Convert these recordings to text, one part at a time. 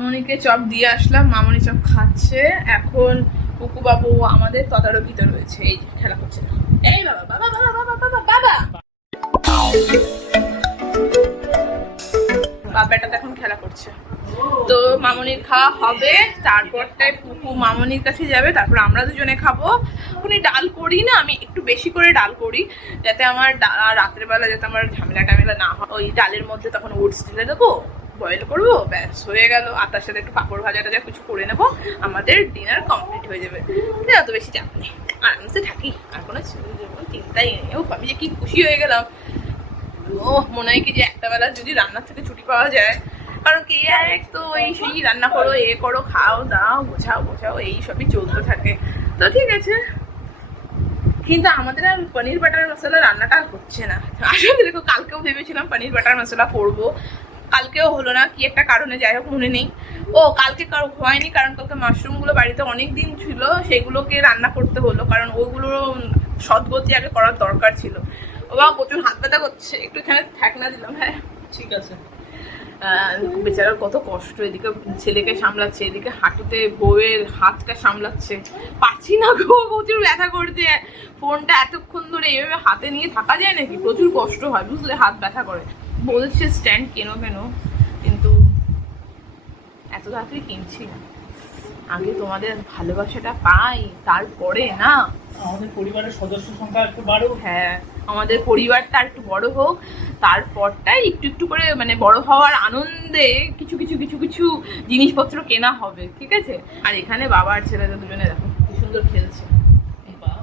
মামনিকে chop দিয়ে আসলাম, মামনি chop খাচ্ছে। এখন কুকু বাবু আমাদের তদারকিতে রয়েছে, এই খেলা করছে। এই বাবা বাবা বাবা বাবা বাবা বাবা বাবাটা এখন খেলা করছে। তো মামনির খাওয়া হবে, তারপরটায় পুকু মামনির কাছে যাবে, তারপর আমরা দুজনে খাবো। উনি ডাল করি না, আমি একটু বেশি করে ডাল করি, যাতে আমার রাত্রেবেলা যাতে আমার ঝামেলা টামেলা না হয়। ওই ডালের মধ্যে তখন ওটস ঢেলে দেবো, বয়েল করবো, ব্যাস হয়ে গেল। আর তার সাথে একটু পাঁপড় ভাজা টাজা কিছু করে নেবো, আমাদের ডিনার কমপ্লিট হয়ে যাবে। অত বেশি চাপ নেই, আরামসে থাকি, আর কোনো চিন্তাই নেই। ও আমি যে কি খুশি হয়ে গেলাম। ও মনে হয় কি যে একটা বেলা যদি রান্নার থেকে ছুটি পাওয়া যায়, কারণ কি এক তো এই সেই রান্না করো, এ করো, খাও দাও, গোছাও গোছাও, এই সবই চলতে থাকে। তো ঠিক আছে, কিন্তু আমাদের আর পনির বাটার মশলা রান্নাটা হচ্ছে না। আসলে দেখো, কালকেও ভেবেছিলাম পনির বাটার মশলা করবো, কালকেও হলো না, কি একটা কারণে, যাই হোক মনে নেই। ও কালকে হয়নি কারণ কালকে মাশরুমগুলো বাড়িতে অনেক দিন ছিল, সেগুলোকে রান্না করতে হলো, কারণ ওইগুলো সদগতি আগে করার দরকার ছিল। ও বাবা প্রচুর হাত ব্যথা করছে, একটু এখানে ঠেকনা দিলাম। হ্যাঁ ঠিক আছে। বেচারার কত কষ্ট, এদিকে ছেলেকে সামলাচ্ছে, এদিকে হাঁটুতে বউয়ের হাতটা সামলাচ্ছে, পাচ্ছি না গো, প্রচুর ব্যথা করছে। ফোনটা এতক্ষণ ধরে এভাবে হাতে নিয়ে থাকা যায় নাকি, প্রচুর কষ্ট হয় বুঝলে, হাত ব্যথা করে। বলছে স্ট্যান্ড কেন কেন, কিন্তু এত তাড়াতাড়ি কিনছি না, আগে তোমাদের ভালোবাসাটা পাই, তারপরে না আমাদের পরিবারের সদস্য সংখ্যা একটু বাড়ুক। হ্যাঁ, আমাদের পরিবারটা একটু বড় হোক, তারপরটাই একটু একটু করে মানে বড় হওয়ার আনন্দে কিছু কিছু কিছু কিছু জিনিসপত্র কেনা হবে, ঠিক আছে। আর এখানে বাবা আর ছেলেদের দুজনে দেখো কি সুন্দর খেলছে। বাবা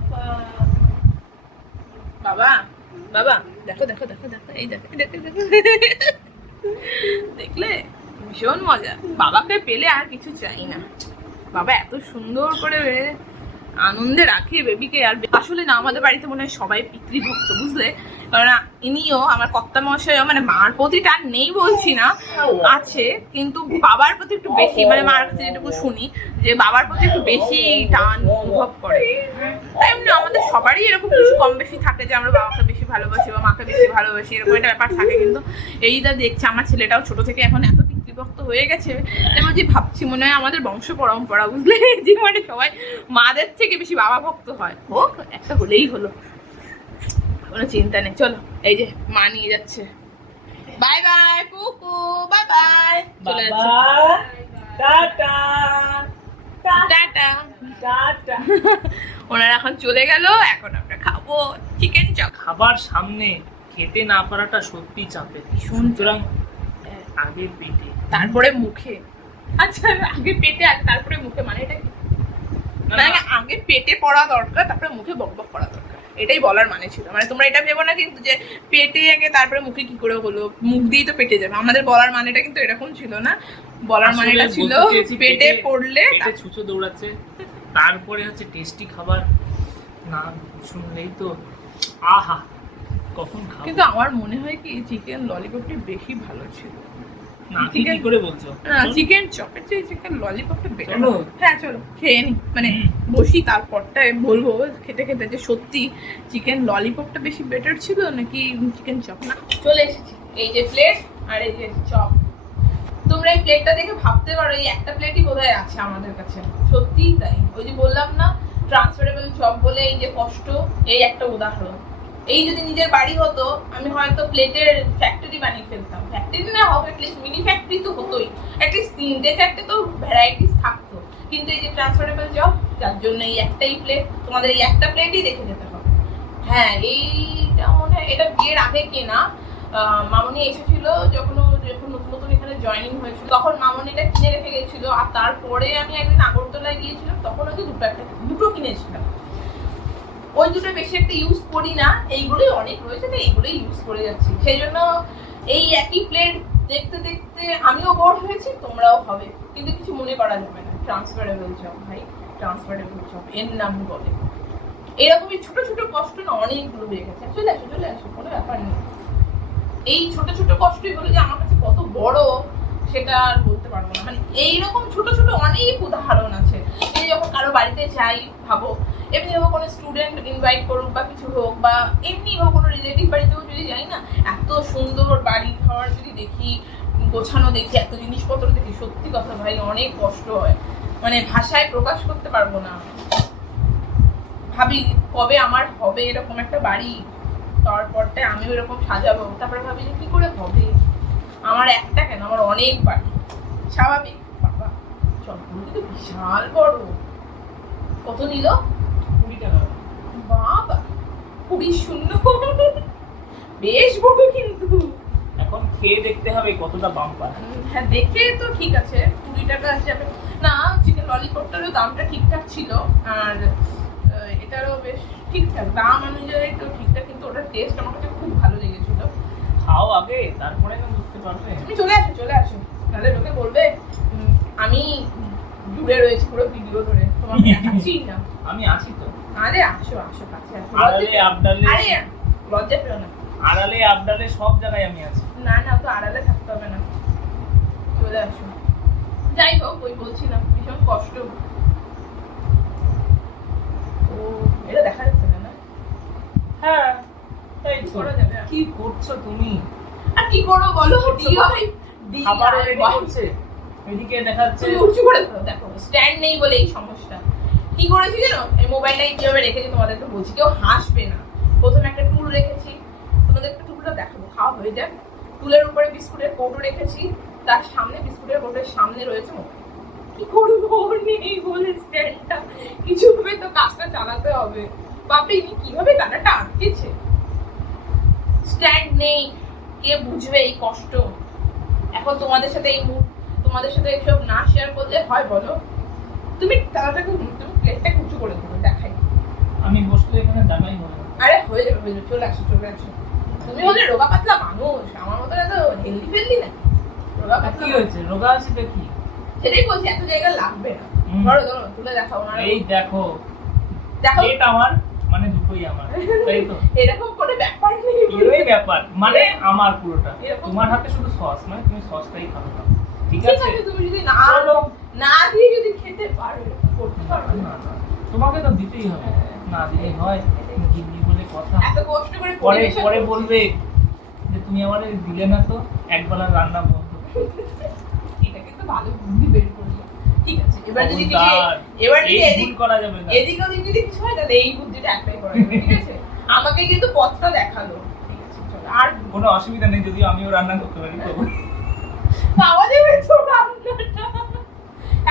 বাবা বাবা দেখো দেখো দেখো দেখো, এই দেখো দেখো দেখো, দেখলে ভীষণ মজা। বাবাকে পেলে আর কিছু চাই না, বাবা এত সুন্দর করে আনন্দে রাখে বেবিকে। আর আসলে না, আমাদের বাড়িতে মনে হয় সবাই পিতৃভক্ত বুঝলে, কারণ ইনিও আমার কর্তা মশাইও, মানে মার প্রতি টান নেই বলছি না, আছে, কিন্তু বাবার প্রতি একটু বেশি, মানে মার কাছে যেটুকু শুনি যে বাবার প্রতি একটু বেশি টান অনুভব করে। তাই এমনি আমাদের সবারই এরকম কিছু কম বেশি থাকে, যে আমরা বাবাকে বেশি ভালোবাসি বা মাকে বেশি ভালোবাসি, এরকম একটা ব্যাপার থাকে। কিন্তু এইটা দেখছি আমার ছেলেটাও ছোট থেকে এখন এত বিভক্ত হয়ে গেছে, এবং যে ভাবছি মনে হয় আমাদের বংশ পরম্পরা বুঝলে, যে মানে সবাই মাদের থেকে বেশি বাবা ভক্ত হয়। হোক, একটা হলেই হলো, কোনো চিন্তা নেই। চলো, এই যে মা নিয়ে যাচ্ছে। বাই বাই কুকু, বাই বাই, চলে যাচ্ছে, টাটা টাটা টাটা। ওনারা এখন চলে গেল, এখন আমরা খাবো চিকেন চপ। খাবার সামনে খেতে না পারাটা সত্যি চাপে, সুতরাং আগে পেটে তারপরে মুখে। আচ্ছা, আগে পেটে আর তারপরে মুখে, মানে এটা কি? মানে আগে পেটে পড়া দরকার, তারপরে মুখে বকবক করা দরকার, এটাই বলার মানে ছিল। মানে তোমরা এটা ভেবো না কিন্তু যে পেটে আগে তারপরে মুখে কি করে হলো, মুখ দিয়েই তো পেটে যাবে। আমাদের বলার মানেটা কিন্তু এরকম ছিল না, বলার মানেটা ছিল পেটে পড়লে ছুঁচো দৌড়াচ্ছে, তারপরে হচ্ছে টেস্টি খাবার না শুনলেই তো আহা কখন খাবো। কিন্তু আমার মনে হয় কি চিকেন ললিপপটি বেশি ভালো ছিল। না কি করে বলছো? না, চিকেন চপের চেয়ে চিকেন ললিপপটা বেটার। হ্যাঁ চলো খেয়ে নি, মানে বসি, তারপরটায় বলবো খেতে খেতে যে সত্যি চিকেন ললিপপটা বেশি বেটার ছিল নাকি চিকেন চপ। না, চলে এসেছি, এই যে প্লেট আর এই যে চপ। তোমরা এই প্লেটটা দেখে ভাবতে পারো এই একটা প্লেটই বোধহয় আছে আমাদের কাছে, সত্যিই তাই। ওই যে বললাম না ট্রান্সফারেবল চপ বলে, এই যে কষ্ট, এই একটা উদাহরণ। এই যদি নিজের বাড়ি হতো, আমি হয়তো প্লেটের ফ্যাক্টরি বানিয়ে ফেলতাম। ফ্যাক্টরি না হোক, অ্যাটলিস্ট মিনি ফ্যাক্টরি তো হতোই, অ্যাটলিস্ট 3-4টে তো ভ্যারাইটিস থাকতো। কিন্তু এই যে ট্রান্সফারেবল চপ, যার জন্য এই একটাই প্লেট, তোমাদের এই একটা প্লেটই রেখে যেতে হবে। হ্যাঁ, এইটা মনে হয় এটা বিয়ের আগে কেনা। মামনি এসেছিল যখন নতুন নতুন এখানে জয়েনিং হয়েছিল, তখন মামনি এটা কিনে রেখে গেছিল। আর তারপরে আমি একদিন আগরতলায় গিয়েছিলাম, তখন হয়তো দুটো কিনেছিলাম। ওই দুটো বেশি একটা ইউজ করি না, এইগুলোই অনেক রয়েছে, তো এইগুলোই ইউজ করে যাচ্ছি। সেই জন্য এই একই প্লেট দেখতে দেখতে আমিও বোর হয়েছি, তোমরাও হবে, কিন্তু কিছু মনে করা যাবে না। ট্রান্সফারেবল চপ ভাই, ট্রান্সফারেবল চপ এর নাম বলে। এরকমই ছোট ছোট কষ্ট না অনেকগুলো হয়ে গেছে। চলে আসো চলে আসো, কোনো ব্যাপার নেই। এই ছোট ছোট কষ্টই হলো যে আমার কাছে কত বড় সেটা আর বলতে করতে পারবো না। মানে এইরকম ছোট ছোট অনেক উদাহরণ আছে। এই যখন কারো বাড়িতে যাই, ভাবো এমনি হোক কোনো স্টুডেন্ট ইনভাইট করুক বা কিছু হোক, বা এমনি হোক কোনো রিলেটিভ বাড়িতেও যদি যাই না, এত সুন্দর বাড়ি ঘর যদি দেখি, গোছানো দেখি, এত জিনিসপত্র দেখি, সত্যি কথা ভাই অনেক কষ্ট হয়, মানে ভাষায় প্রকাশ করতে পারবো না। ভাবি কবে আমার হবে এরকম একটা বাড়ি, তারপরটা আমিও এরকম সাজাবো, তারপরে ভাবি যে কি করে হবে, আমার একটা কেন, আমার অনেক বাড়ি। স্বাভাবিক বাবা, চটগুলো কিন্তু বিশাল বড়। কত নিল? 20 টাকা। বাবা 20 বেশ বড় কিন্তু। এখন খেয়ে দেখতে হবে কতটা বাম্পার। হ্যাঁ দেখে তো ঠিক আছে, 20 টাকা হিসাবে না। চিকেন ললিপপটারও দামটা ঠিকঠাক ছিল, আর এটারও বেশ ঠিকঠাক দাম অনুযায়ী তো ঠিকঠাক, কিন্তু ওটার টেস্ট আমার কাছে খুব ভালো লেগেছিল। খাও আগে, তারপরে না বুঝতে পারবে। তুমি চলে আসো, তাহলে লোকে বলবে আমি জুড়ে রয়েছি পুরো ভিডিও ধরে, তোমাকে দেখাচ্ছি না। আমি আছি তো। আরে আসো কাছে আসো। আড়ালে আবডালে, আরে লজ্জা পেও না। আড়ালে আবডালে সব জায়গায় আমি আছি। না তো আড়ালে থাকতে হবে না, চলে আসো। যাই হোক, ওই বলছিলাম ভীষণ কষ্ট। ও এটা দেখা যাচ্ছে না? হ্যাঁ এই কি তো। করা যাবে? কি করছো তুমি? আর কি করবো বলো? খাবার রেডি করছে, এদিকে দেখা যাচ্ছে। তুমি উঁচু করে ধরো, দেখো স্ট্যান্ড নেই বলে এই সমস্যা। কি করেছি জানো, এই মোবাইলটা কিভাবে রেখেছি তোমাদেরকে বলছি, কেউ হাসবে না। প্রথমে একটা টুল রেখেছি, তোমাদেরকে টুলটা দেখাবো, খাওয়া হয়ে যায়। টুলের উপরে বিস্কুটের কৌটো রেখেছি, তার সামনে বিস্কুটের কৌটোর সামনে রয়েছে মোবাইল। কি করবো, নেই বলে স্ট্যান্ডটা, কিছু হবে তো কাজটা চালাতে হবে। বাপরে কিভাবে গানাটা আটকেছে, স্ট্যান্ড নেই, কে বুঝবে এই কষ্ট। এখন তোমাদের সাথে তোমাদের সাথে এইসব না শেয়ার করলে হয় বলো? তুমি তাড়াতাড়ি তুমি প্লেটটা উঁচু করে দেবে, দেখাই। আমি বসলে এখানে জায়গাই হবে না। আরে হয়ে যাবে, চলে আসো। তুমি হলে রোগা পাতলা মানুষ, আমার মতো এত হেলদি ফেলদি না। রোগা পাতলা কি হয়েছে? রোগা আছি তো কি? সেটাই বলছি, এত জায়গা লাগবে না। ধরো তুলে দেখাও না। এই দেখো এটা আমার, মানে দুটোই আমার, তাই তো? এরকম করে ব্যাপার নেই, এরই ব্যাপার, মানে আমার পুরোটা। তোমার হাতে শুধু সস, মানে তুমি সসটাই খাবে না, ঠিক আছে? তুমি যদি না দিয়ে যদি খেতে পারো, করতে পারো না, তোমাকে তো দিতেই হবে, না দিলেই হয়? গিন্নি বলে কথা। এত কষ্ট করে পরে বলবে যে তুমি আমারে দিলে না, তো একবেলা রান্না বন্ধ। এটা কিন্তু ভালো বুদ্ধি বের করলে। ঠিক আছে, এবার যদি এদিক করা যাবে না, এদিক ওদিক যদি কিছু হয় তাহলে এই বুদ্ধিটা অ্যাপ্লাই করা যাবে, ঠিক আছে? আমাকে কিন্তু পথটা দেখালো, ঠিক আছে? চলো, আর কোনো অসুবিধা নেই, যদিও আমিও রান্না করতে পারি তো। পাওয়া যাবে তো রান্নাটা।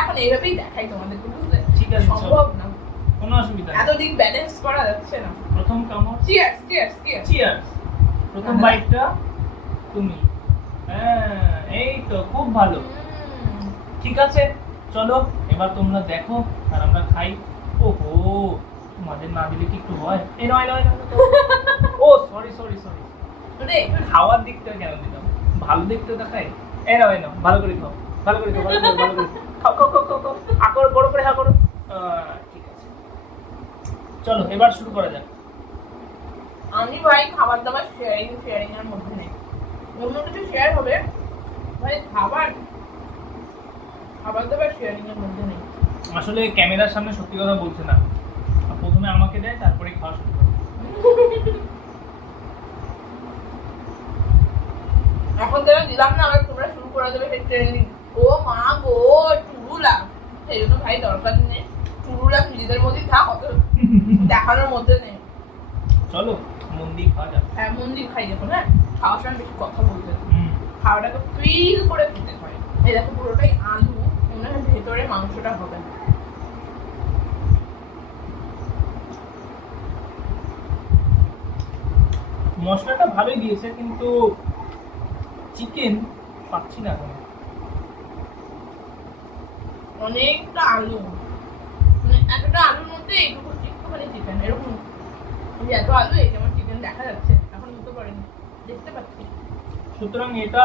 এখন এইভাবেই দেখাই তোমাদের, বুঝলে? ঠিক আছে, সম্ভব না, কোনো অসুবিধা নেই। এতদিন ব্যালেন্স করা যাচ্ছে না। প্রথম কামড়, চিয়ার্স। চিয়ার্স। প্রথম বাইটটা তুমি। হ্যাঁ এই তো, খুব ভালো। ঠিক আছে, চলো এবার তোমরা দেখো আর আমরা খাই। ওহো, তোমাদের না দিলে কি একটু হয়? এই নয়। ও সরি। খাওয়ার দিকটা কেন দিলাম? ভালো দেখতে দেখাই। এই নাও, ভালো করে খাও, ভালো করে খাও। খাও। আকর বড় করে হা করো। ঠিক আছে, চলো এবার শুরু করা যাক। আমি ভাই খাবার দাবার শেয়ারিং এর মধ্যে নেই, অন্য কিছু শেয়ার হবে ভাই, খাবার দাবার শেয়ারিং এর মধ্যে নেই। আসলে ক্যামেরার সামনে সত্যি কথা বলছে না, প্রথমে আমাকে দেয়, তারপরে খাওয়া শুরু করে। এখন তো দিলাম না, আবার তোমরা শুরু করে দেবে সেই ট্রেন্ডিং। ও মা গো, টুরুলা, সেই জন্য ভাই দরকার নেই, টুরুলা নিজেদের মধ্যেই থাক, অত দেখানোর মধ্যে নেই। চলো মন দিয়ে খাওয়া যাক। হ্যাঁ মন দিয়ে খাই এখন, হ্যাঁ খাওয়ার সময় বেশি কথা বলতে, খাওয়াটাকে ফিল করে খেতে হয়। এই দেখো পুরোটাই আলু, মনে হয় ভেতরে মাংসটা হবে। মশলাটা ভালোই দিয়েছে, কিন্তু চিকেন পাচ্ছি না এখন। অনেকটা আলু, মানে এতটা আলুর মধ্যে একটুখানি চিকেন, এরকম এত আলু, এই যেমন চিকেন দেখা যাচ্ছে, এখন মুখে পড়েনি, দেখতে পাচ্ছি। সুতরাং এটা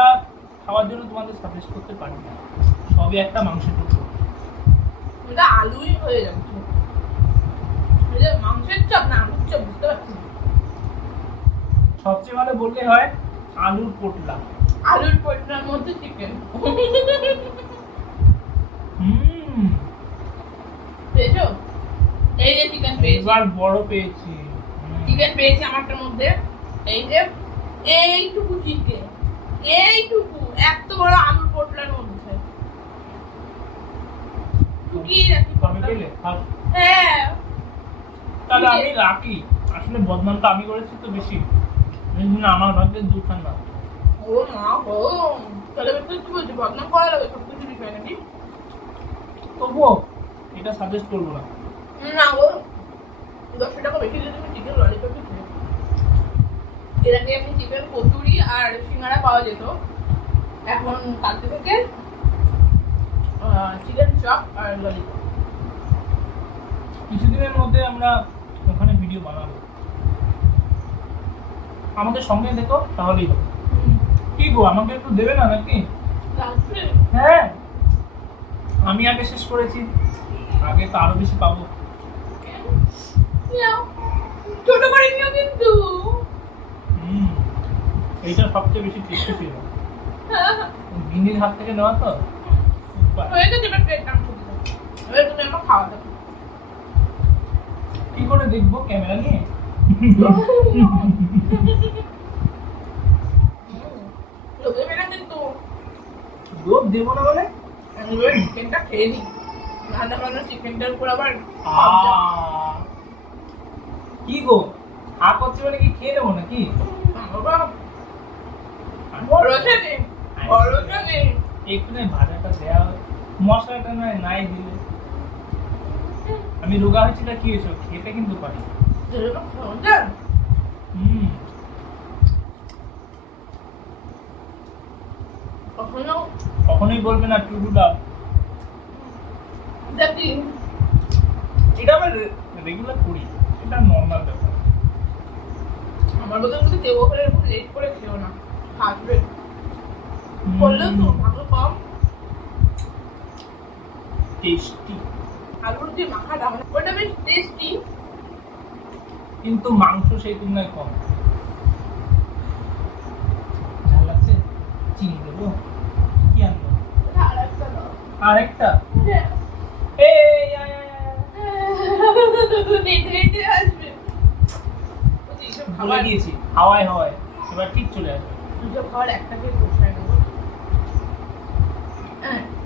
খাওয়ার জন্য তোমাদের সাজেস্ট করতে পারি না, সবই একটা মাংসের টুকরো। এটা আলুই হয়ে যাচ্ছে, মাংসের চপ না আলুর চপ, বুঝতে পারছি। সবচেয়ে ভালো বললে হয় আলুর পোটলা। আলুর পোটলার মধ্যে চিকেন। এই যে চিকেন পেয়েছি, এবার বড় পেয়েছি। চিকেন পেয়েছি আমারটার মধ্যে। এই যে এইটুকু চিকেন, এইটুকু এত বড় আলুর পোটলার মধ্যে লুকিয়ে রাখি। কবে পেলে? হ্যাঁ তাহলে আমি রাখি, আসলে বদনামটা আমি করেছি তো বেশি, এই জন্য আমার ভাগ্যে দুখানা। ও মা গো, তাহলে তুই কি বলছিস বদনাম করা যাবে সব কিছু বিষয় নাকি? তবুও এটা সাজেস্ট করবো না। না গো, 10 টাকা বেশি দিয়ে তুমি চিকেন ললিপপই খেয়ে। এর আগে এমনি চিকেন কচুরি আর সিঙ্গারা পাওয়া যেত, এখন কালকে থেকে চিকেন চপ আর ললিপপ। কিছুদিনের মধ্যে আমরা ওখানে ভিডিও বানাবো, আমাদের সঙ্গে দেখো তাহলেই হবে। কি গো, আমাকে একটু দেবে না নাকি? হ্যাঁ, আমি আগে শেষ করেছি, আগে তো আরো বেশি পাবো। ছোট করে নিও কিন্তু। এইটা সবচেয়ে বেশি টেস্টি ছিল, গিনির হাত থেকে নেওয়া তো। হয়ে গেছে এবার প্লেটটা এবার তুমি আমার খাওয়া দাও। কি করে দেখবো ক্যামেরা নিয়ে? দেবে না কিন্তু, লোভ দেবো না মানে? আমি এবার চিকেনটা খেয়ে নিই, রান্না বান্না চিকেনটার উপর আবার কি গো, হাত হচ্ছে মানে কি খেয়ে নেবো নাকি? ভরসা নেই, ভরসা নেই। একটু ভাজাটা দেওয়া, মশলাটা নয় নাই দিলে। আমি রোগা হয়েছি, কি হয়েছে, খেতে কিন্তু পারি। কখনোই বলবে না টুডুটা, এটা আমার রেগুলার করি, এটা নর্মাল ব্যাপার। আমার বোধ হয় দেবো করে এরকম লেট করে খেও না, খাসবে বললেও তো ভালো কম টেস্টি। আলুর যে মাখাটা ওটা বেশ টেস্টি, কিন্তু মাংস সেই তুলনায় কম। ঝাল লাগছে, চিনি দেবো, কি আনবো? আরেকটা ভুলে দিয়েছি, হাওয়ায় হাওয়ায় এবার ঠিক চলে আসবে। দুটো খাওয়ার একটাকে পোষায় নেবো।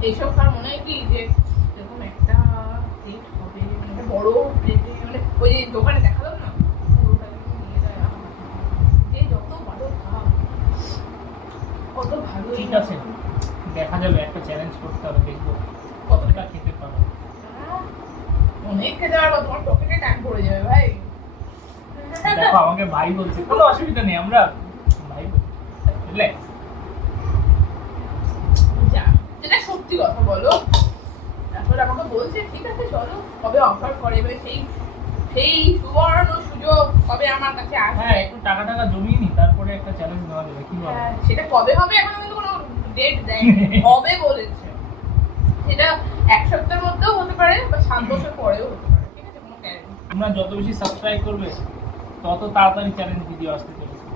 এইসব খাওয়ার মনে হয় কি যে এরকম একটা প্লেট হবে, একটা বড় প্লেটে, মানে ওই যে দোকানে দেখালো না পুরোটাকে নিয়ে যায়, যে যত ভালো খাও কত ভালো। ঠিক আছে, দেখা যাবে, একটা চ্যালেঞ্জ করতে হবে, দেখবো কতটা খেতে পারো। অনেক খেতে পারবো, তোমার পকেটে টাইম পড়ে যাবে ভাই। দেখো আমাকে ভাই বলছে, কোনো অসুবিধা নেই, আমরা ভাই রিল্যাক্স। যেটা সত্যি কথা বলো, তারপর আমাকে বলছে ঠিক আছে চলো, কবে অফার করে সেই সেই সুবর্ণ সুযোগ কবে আমার কাছে আসবে। হ্যাঁ, একটু টাকা টাকা জমিয়ে নি, তারপরে একটা চ্যালেঞ্জ নেওয়া যাবে। কি বলো? সেটা কবে হবে এখনো কিন্তু কোনো ডেট দেয়নি, হবে বলেছে। সেটা এক সপ্তাহের মধ্যেও হতে পারে বা 7 বছর পরেও হতে পারে, ঠিক আছে, কোনো গ্যারান্টি। তোমরা যত বেশি সাবস্ক্রাইব করবে তত তাড়াতাড়ি চ্যালেঞ্জ ভিডিও আসতে চলেছে।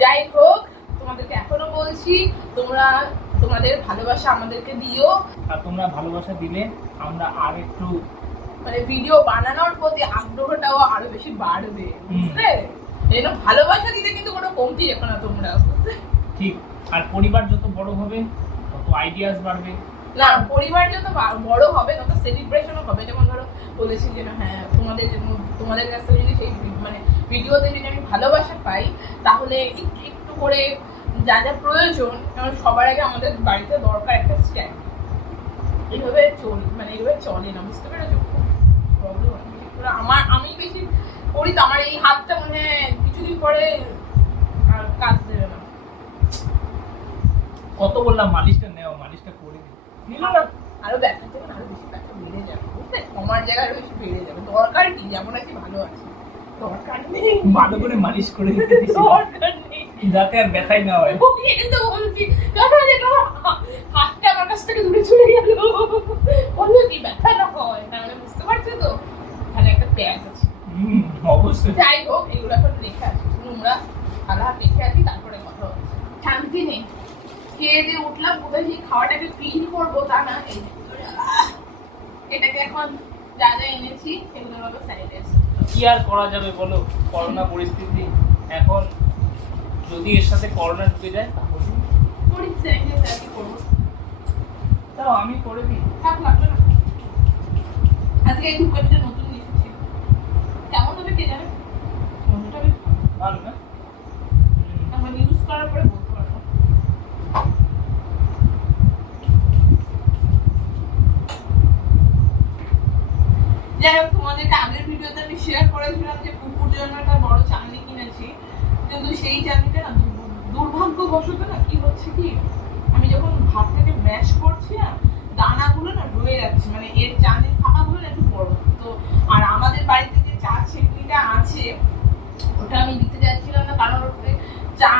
যাই হোক, তোমাদেরকে এখনো বলছি তোমরা তোমাদের ভালোবাসা আমাদেরকে দিও, আর তোমরা ভালোবাসা দিলে আমরা আর একটু মানে ভিডিও বানানোর প্রতি আগ্রহটাও আরো বেশি বাড়বে, বুঝলে? এই জন্য ভালোবাসা দিতে কিন্তু কোনো কমতি রেখো না তোমরা, ঠিক। আর পরিবার যত বড় হবে তত আইডিয়াস বাড়বে। না, পরিবার যত বড় হবে তত সেলিব্রেশনও হবে। যেমন ধরো বলেছি যে না হ্যাঁ তোমাদের কাছ থেকে যদি সেই মানে ভিডিওতে যদি আমি ভালোবাসা পাই, তাহলে একটু একটু করে যা যা প্রয়োজন, কারণ সবার আগে আমাদের বাড়িতে দরকার একটা স্ট্যান্ড। এইভাবে এইভাবে চলে না, বুঝতে পেরেছো? প্রবলেম আমি বেশি করি তো, আমার এই হাতটা মানে কিছুদিন পরে আর কাজ দেবে না। কত বললাম মালিশটা নেও, মালিশটা করে দিই, নিল না। আরো ব্যথা থেকে আরো বেশি ব্যথা বেড়ে যাবে, বুঝলে? কমার জায়গায় আরো বেশি বেড়ে যাবে। দরকার কি, যেমন আছি ভালো আছি, দরকার নেই ভালো করে মালিশ করে দিতে, দরকার নেই যাতে আর ব্যথাই না হয়। এটা তো বলছি, কারণ এটা হাতটা আমার কাছ থেকে দূরে চলে গেল, বললো কি ব্যথা না হয়, তাহলে বুঝতে পারছো তো এখানে একটা প্যাচ আছে। অবশ্যই। যাই হোক, এগুলো এখন রেখে আছি, নোংরা থালা রেখে আছি, তারপরে কথা হচ্ছে। শান্তি নেই, খেয়ে দিয়ে উঠলাম, কোথায় সেই খাওয়াটাকে ক্লিন করবো তা না, এটাকে এখন যা যা এনেছি সেগুলো হলো স্যানিটাইজ। কি আর করা যাবে বলো, করোনা পরিস্থিতি এখন, যদি এর সাথে করোনা ঢুকে যায় তাহলে করি স্যানিটাইজ আর কি করবো। তাও আমি করে দিই। থাক লাগবে না। আজকে এই ধূপকাঠিটা নতুন নিয়ে এসেছি, কেমন হবে কে জানে, মনটা বেশ ভালো না? আমার ইউজ করার পরে বলতে পারবো। যাই হোক, তোমাদেরকে আগের ভিডিওতে আমি শেয়ার করেছিলাম যে পুকুর জন্য একটা বড় চালনি কিনেছি, কিন্তু সেই চালনিটা না দুর্ভাগ্যবশত না কি হচ্ছে কি, আমি যখন ভাতটাকে ম্যাশ করছি না, দানাগুলো না রয়ে যাচ্ছে, মানে এর চালনির ফাঁকাগুলো না একটু বড় তো। আর আমাদের বাড়িতে যে চা ছেঁকনিটা আছে ওটা আমি দিতে যাচ্ছিলাম না, কারণ ওটাতে চা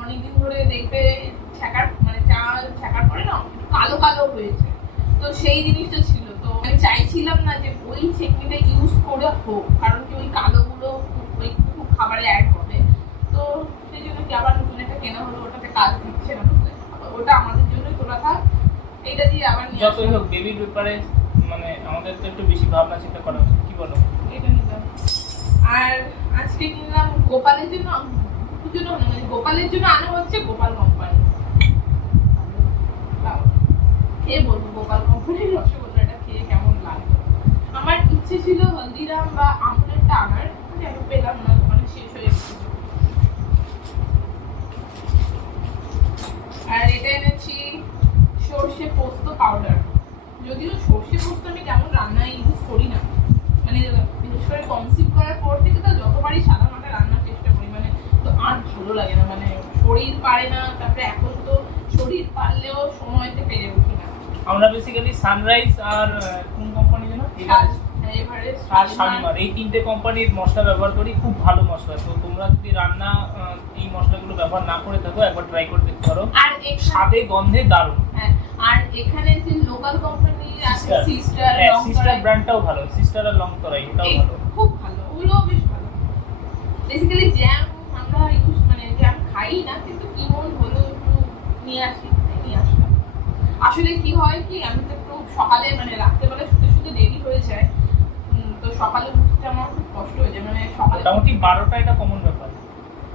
অনেকদিন ধরে দেখবে ছ্যাঁকার মানে চা ছ্যাঁকার পরে না একটু কালো কালো হয়েছে, তো সেই জিনিসটা ছিল। তো আমি চাইছিলাম না যে ওই ছেঁকনিটা ইউজ করে হোক, কারণ কি ওই কালোগুলো ওই খুব খাবারে অ্যাড হবে, তো সেই জন্য কি আবার নতুন একটা কেনা হলো, ওটাতে কাজ দিচ্ছে না, ওটা আমাদের জন্যই তোলা থাক, এটা দিয়ে আবার নিয়ে যতই হোক বেবির ব্যাপারে মানে আমাদের তো একটু বেশি ভাবনা চিন্তা করা উচিত, কি বলো? এটা নিলাম। আর আজকে কিনলাম গোপালের জন্য, গোপালের জন্য আনা হচ্ছে গোপাল কোম্পানি। খেয়ে বলবো গোপাল কোম্পানির রসগোল্লাটা খেয়ে কেমন লাগলো। আমার ইচ্ছে ছিল হলদিরাম বা আমুলেরটা আনার, আমি পেলাম না, দোকানে শেষ হয়ে গেছে। আর এটা এনেছি সর্ষে পোস্ত পাউডার, যদিও সর্ষে পোস্ত আমি কেমন রান্নায় ইউজ করি না, মানে বিশেষ করে কনসিভ করার পর থেকে তো যতবারই সাদা মাটা রান্নার চেষ্টা করি, মানে তো আর ভালো লাগে না, মানে শরীর পারে না, তারপরে এখন তো শরীর পারলেও সময়তে পেরে উঠি না। আমরা বেসিক্যালি সানরাইজ আর কোন কোম্পানি যেন এভারেস্ট আর শালিমার, এই তিনটে কোম্পানির মশলা ব্যবহার করি, খুব ভালো মশলা। তো তোমরা যদি রান্না এই মশলাগুলো ব্যবহার না করে থাকো একবার ট্রাই করে দেখতে পারো, আর স্বাদে গন্ধে দারুণ। হ্যাঁ, আর এখানে যে লোকাল কোম্পানি আছে সিস্টার, সিস্টার ব্র্যান্ডটাও ভালো, সিস্টার আর লং তরাই ওটাও ভালো, খুব ভালো, ওগুলো বেশ ভালো। বেসিক্যালি জ্যাম আমরা ইউজ মানে জ্যাম খাই না, কিন্তু কি মন হলো একটু নিয়ে আসলাম। আসলে কি হয় কি, আমি তো একটু সকালে মানে রাত্রেবেলা শুতে শুতে দেরি হয়ে যায়, তো সকালে উঠতে আমার খুব কষ্ট হয়ে যায়, মানে সকালে মোটামুটি 12টা এটা কমন ব্যাপার।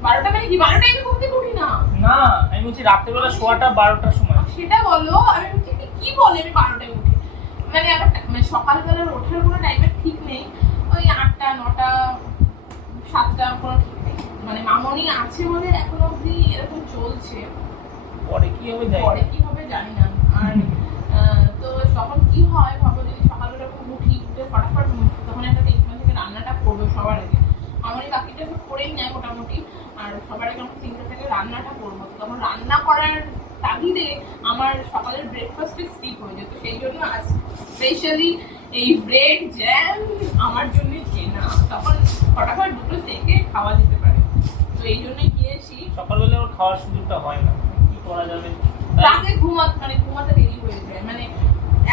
12টা মানে কি 12টায় আমি ঘুম থেকে উঠি না, না আমি বলছি রাত্রেবেলা শোয়াটা 12টার সময়। সেটা বলো, আমি বলছি কি বলে আমি 12টায় উঠি, মানে আমার মানে সকালবেলার ওঠার কোনো টাইমের ঠিক নেই, ওই 8টা 9টা 7টা কোনো ঠিক নেই, মানে মামনি আছে বলে এখন অবধি এরকম চলছে, পরে কি হবে জানি পরে কি হবে জানি না। আর তো তখন কি হয় ভাবো, যদি সকালবেলা খুব উঠে ফটাফট তখন একটা টেনশন থেকে রান্নাটা করবো সবার আগে, আমার এই বাকিটা সব করেই নেয় মোটামুটি, আর সবার আগে আমার চিন্তা থেকে রান্নাটা করবো, তখন রান্না করার তাগিদে আমার সকালের ব্রেকফাস্টে স্কিপ হয়ে যেত, সেই জন্য স্পেশালি এই ব্রেড জ্যাম আমার জন্য কেনা, তখন ফটাফট দুটো থেকে খাওয়া যেতে পারে, তো এই জন্যই কিনেছি। সকালবেলা ওর খাওয়ার সুযোগটা হয় না, কি করা যাবে, রাতে ঘুমাতে দেরি হয়ে যায়, মানে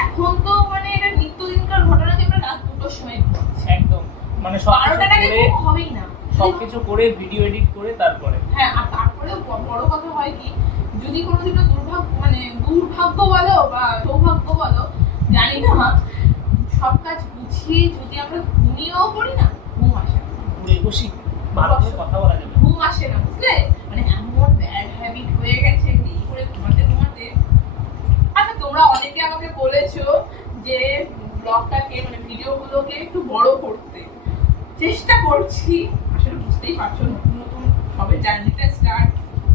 এখন তো মানে এটা নিত্যদিনকার ঘটনা যে আমরা রাত 2টোর সময় ঘুমাচ্ছি, একদম মানে 12টার আগে ঘুম হবেই না, সবকিছু করে ভিডিও এডিট করে তারপরে। হ্যাঁ, আর তারপরেও বড় কথা হয় কি, যদি কোনোদিনও দুর্ভাগ্য বলো বা সৌভাগ্য বলো জানি না, সব কাজ গুছিয়ে যদি আমরা ঘুমিয়েও পড়ি না, ঘুম আসে না, ঘুরে বসি ভালো করে কথা বলা যাবে, ঘুম আসে না, বুঝলে, মানে এমন ব্যাড হ্যাবিট হয়ে গেছে এই করে ঘুমাতে। আচ্ছা, তোমরা অনেকে আমাকে বলেছো যে ব্লগটাকে মানে ভিডিওগুলোকে একটু বড় করতে, চেষ্টা করছি, আসলে বুঝতেই পারছো নতুন নতুন সবে জার্নিটা স্টার্ট,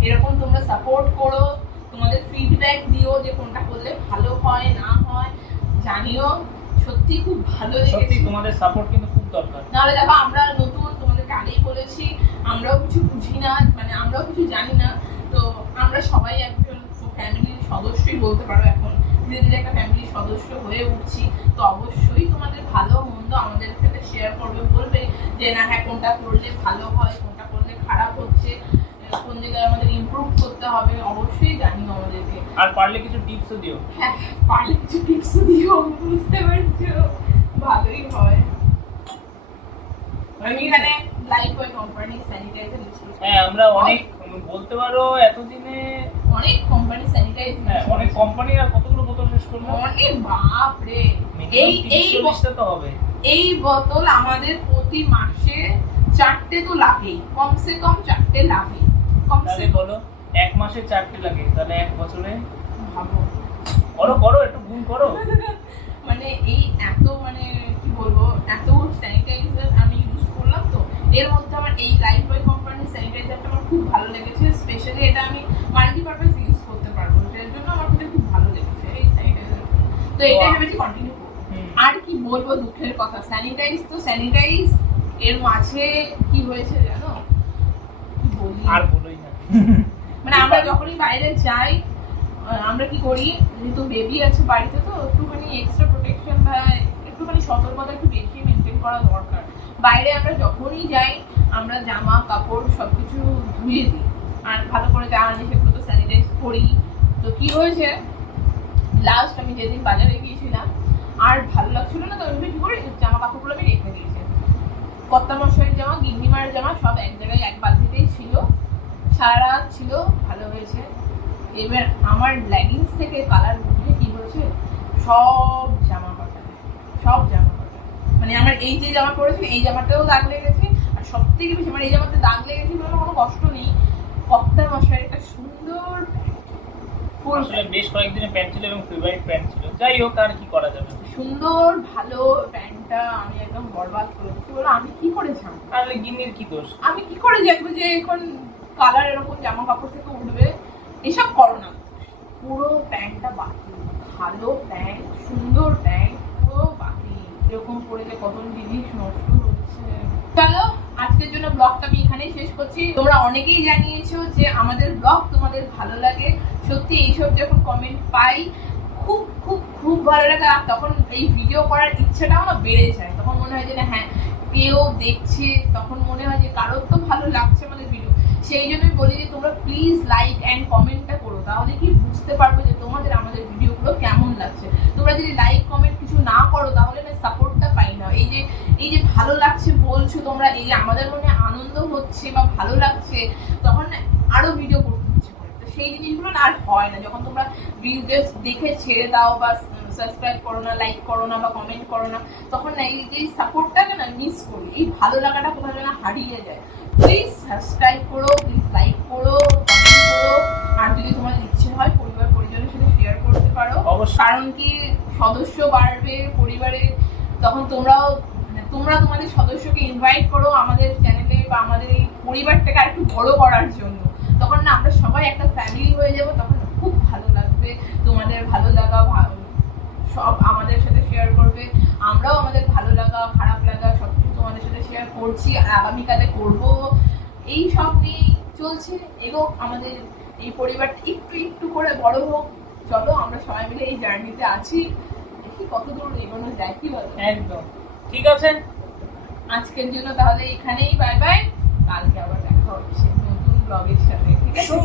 এরকম তোমরা সাপোর্ট করো, তোমাদের ফিডব্যাক দিও যে কোনটা করলে ভালো হয় না হয়, জানিও, সত্যি খুব ভালো লেগেছে, সত্যি তোমাদের সাপোর্ট কিন্তু খুব দরকার। নাহলে দেখো আমরা নতুন, তোমাদেরকে আগেই বলেছি আমরাও কিছু বুঝি না, মানে আমরাও কিছু জানি না, তো আমরা সবাই একজন ফ্যামিলির সদস্যই বলতে পারো, এখন ধীরে ধীরে একটা ফ্যামিলির সদস্য হয়ে উঠছি, তো অবশ্যই তোমাদের ভালো মন্দ আমাদের সাথে শেয়ার করবে, বলবে যে না হ্যাঁ কোনটা করলে ভালো হয়, কোনটা করলে খারাপ হচ্ছে, কোন জায়গায় আমাদের ইমপ্রুভ করতে হবে, অবশ্যই জানিও আমাদেরকে, আর পারলে কিছু টিপসও দিও। হ্যাঁ, পারলে কিছু টিপসও দিও, বুঝতে পারছো, ভালোই হয়। আমি এখানে লাইফবয় কোম্পানি স্যানিটাইজার ইউজ করছি, হ্যাঁ আমরা অনেক বলতে পারো এতদিনে অনেক কোম্পানি স্যানিটাইজার, হ্যাঁ অনেক কোম্পানির, আর কতগুলো বোতল শেষ করলো, অনেক, বাপ রে, এই এই তো হবে। এই বোতল আমাদের প্রতি মাসে 4টে তো লাগেই, কমসে কম 4টে লাগে। কমসে তাহলে বলো 1 মাসে 4টে লাগে, তাহলে 1 বছরে ভাবো। করো একটু গুণ করো। মানে এই এত মানে কি বলবো, এত স্যানিটাইজার আমি ইউজ করলাম, তো এর মধ্যে আমার এই লাইফবয় কোম্পানির স্যানিটাইজারটা আমার খুব ভালো লেগেছে। স্পেশালি এটা আমি মাল্টিপারপাস ইউজ করতে পারবো, এর জন্য আমার খুব ভালো লেগেছে এই স্যানিটাইজারটা। তো এটাই ভেবেছি কন্টিনিউ করবো। আর কি বলবো, দুঃখের কথা, স্যানিটাইজ তো স্যানিটাইজ, এর মাঝে কি হয়েছে জানো, কি বলি আর বলোই না। মানে আমরা যখনই বাইরে যাই, আমরা কি করি, যেহেতু বেবি আছে বাড়িতে, তো একটুখানি এক্সট্রা প্রোটেকশন বা একটুখানি সতর্কতা একটু বেশি মেনটেন করা দরকার। বাইরে আমরা যখনই যাই, আমরা জামা কাপড় সবকিছু ধুয়ে দিই, আর ভালো করে যা আনি সেগুলো তো স্যানিটাইজ করি। তো কি হয়েছে, লাস্ট আমি যেদিন বাজারে গিয়েছিলাম, আর ভালো লাগছিল না, তো আমি কি করি, জামা কাপড়গুলো আমি রেখে দিয়েছি। কর্তা মশাইয়ের জামা, গিন্নিমার জামা সব এক জায়গায় এক বালতিতেই ছিল, সারা রাত ছিল, ভালো হয়েছে। এবার আমার লেগিংস থেকে কালার উঠে কি হয়েছে, সব জামা কাটা, মানে আমার এই যে জামা পরেছি এই জামাটাও দাগ লেগেছে, আর সব থেকে বেশি আমার এই জামাতে দাগ লেগেছে বলে আমার কোনো কষ্ট নেই, কর্তা মশাইয়ের একটা সুন্দর আসলে বেশ কয়েকদিনের প্যান্ট ছিল এবং ফেভারিট প্যান্ট ছিল, যাই হোক আর কি করা যাবে। সুন্দর ভালো প্যান্টটা আমি একদম বরবাদ করে দিচ্ছি। বলো আমি কি করে জানবো, তাহলে গিন্নির কি দোষ? আমি কি করে জানবো যে এখন কালার এরকম জামা কাপড় থেকে উঠবে? এসব করো না, পুরো প্যান্টটা বাকি, ভালো প্যান্ট, সুন্দর প্যান্ট, পুরো বাকি। এরকম করে যে কত জিনিস নষ্ট হচ্ছে। চলো আজকের জন্য ব্লগটা আমি এখানেই শেষ করছি। তোমরা অনেকেই জানিয়েছো যে আমাদের ব্লগ তোমাদের ভালো লাগে। সত্যি এইসব যখন কমেন্ট পাই খুব খুব খুব ভালো লাগে, আর তখন এই ভিডিও করার ইচ্ছাটাও না বেড়ে যায়। তখন মনে হয় যে না হ্যাঁ কেউ দেখছে, তখন মনে হয় যে কারোর তো ভালো লাগছে আমাদের ভিডিও। সেই জন্যই বলি যে তোমরা প্লিজ লাইক অ্যান্ড কমেন্টটা করো, তাহলে কি বুঝতে পারবো যে তোমাদের আমাদের ভিডিওগুলো কেমন লাগছে। তোমরা যদি লাইক কমেন্ট কিছু না করো তাহলে না সাপোর্টটা পাই না। এই যে ভালো লাগছে বলছো তোমরা, এই যে আমাদের মনে আনন্দ হচ্ছে বা ভালো লাগছে, তখন না আরো ভিডিও করতে ইচ্ছে করে। তো সেই জিনিসগুলো না আর হয় না যখন তোমরা ভিডিও দেখে ছেড়ে দাও বা সাবস্ক্রাইব করো না, লাইক করো না বা কমেন্ট করো না, তখন না এই যে সাপোর্টটাকে না মিস করি, এই ভালো লাগাটা কোথাও যেন হারিয়ে যায়। প্লিজ সাবস্ক্রাইব করো, প্লিজ লাইক করো, কমেন্ট করো, আর যদি তোমাদের ইচ্ছে হয় পরিবার পরিজনের সাথে শেয়ার করতে পারো। অবশ্যই। কারণ কি সদস্য বাড়বে পরিবারে, তখন তোমরা তোমাদের সদস্যকে ইনভাইট করো আমাদের চ্যানেলে বা আমাদের এই পরিবারটাকে আর একটু বড় করার জন্য। তখন না আমরা সবাই একটা ফ্যামিলি হয়ে যাব, তখন খুব ভালো লাগবে। তোমাদের ভালো লাগা সব আমাদের সাথে শেয়ার করবে, আমরাও আমাদের ভালো লাগা খারাপ লাগা সবকিছু তোমাদের সাথে শেয়ার করছি, আর আগামীকালে করব। এই সব নিয়েই চলছে, এগোক আমাদের এই পরিবারটা একটু একটু করে বড় হোক। চলো আমরা সবাই মিলে এই জার্নিতে আছি, দেখি কত দূর এগোনো যায়, কি বলো? একদম ঠিক আছে, আজকের জন্য তাহলে এখানেই বাই বাই। কালকে আবার দেখা হচ্ছে নতুন ব্লগের সাথে, ঠিক আছে?